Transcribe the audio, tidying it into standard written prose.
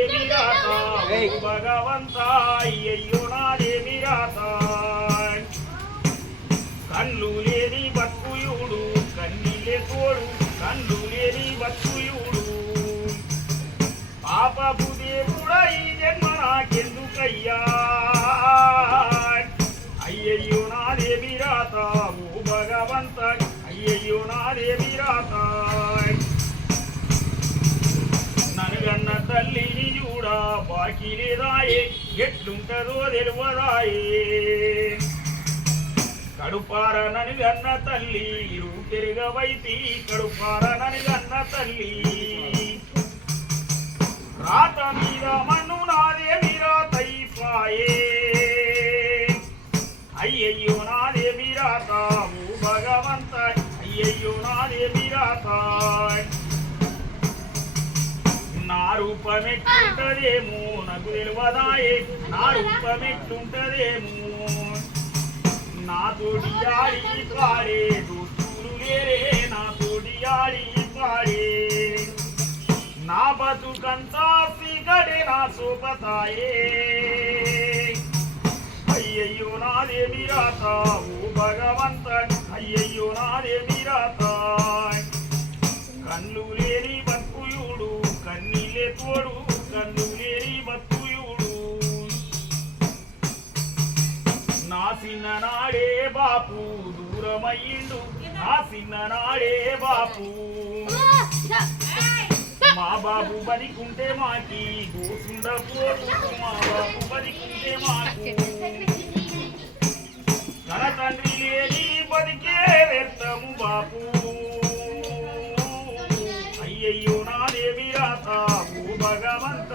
నాదేవి రాత భగవంత అయ్యయ్యో నాదేవి రాత కళ్ళు లేని బతుకుయుడు కన్నీలే తోడు కళ్ళు లేని బతుకుయుడు పాపపు దేవుడా ఈ జన్మ నాకెందుకయ్యా అయ్యయ్యో నాదేవి రాత ఓ భగవంత అయ్యయ్యో నాదేవి రాత నన్గన్న తల్లిని చూడా బాకీ లేదాయే ఎట్లుంటదో తెలియదాయే కడుపార నన్గన్న తల్లి రూపెరుగవైతి కడుపార నన్గన్న తల్లి రాత మీద మన్ను నాదేవి రాతైపాయే అయ్యయ్యో నాదేవి రాత ఓ భగవంత అయ్యయ్యో నాదేవి రాత నా రూపమెట్లుంటదేమో నాకు తెలియదాయే నా రూపమెట్లుంటదేమో నా తోడి ఆడి పాడే దోస్తులు లేరే నా తోడి ఆడి పాడే నా బతుకంతా సిగడే నా సోపతాయే అయ్యయ్యో నాదేవి రాత ఓ భగవంత అయ్యయ్యో నాదేవి రాత కన్ను లేని బతుకుయుడు కన్నీలే తోడు కన్ను లేని బతుకుయుడు నా చిన్ననాడే బాపు దూరమయ్యిండు నా చిన్ననాడే బాపు మా బాబు బతికుంటే మాకి గోసుండపోదు మా బాబు బతికుంటే మాకు తన తండ్రి లేని బతికే వ్యర్థము బాపు అయ్యయ్యో నాదేవి రాత ఓ భగవంత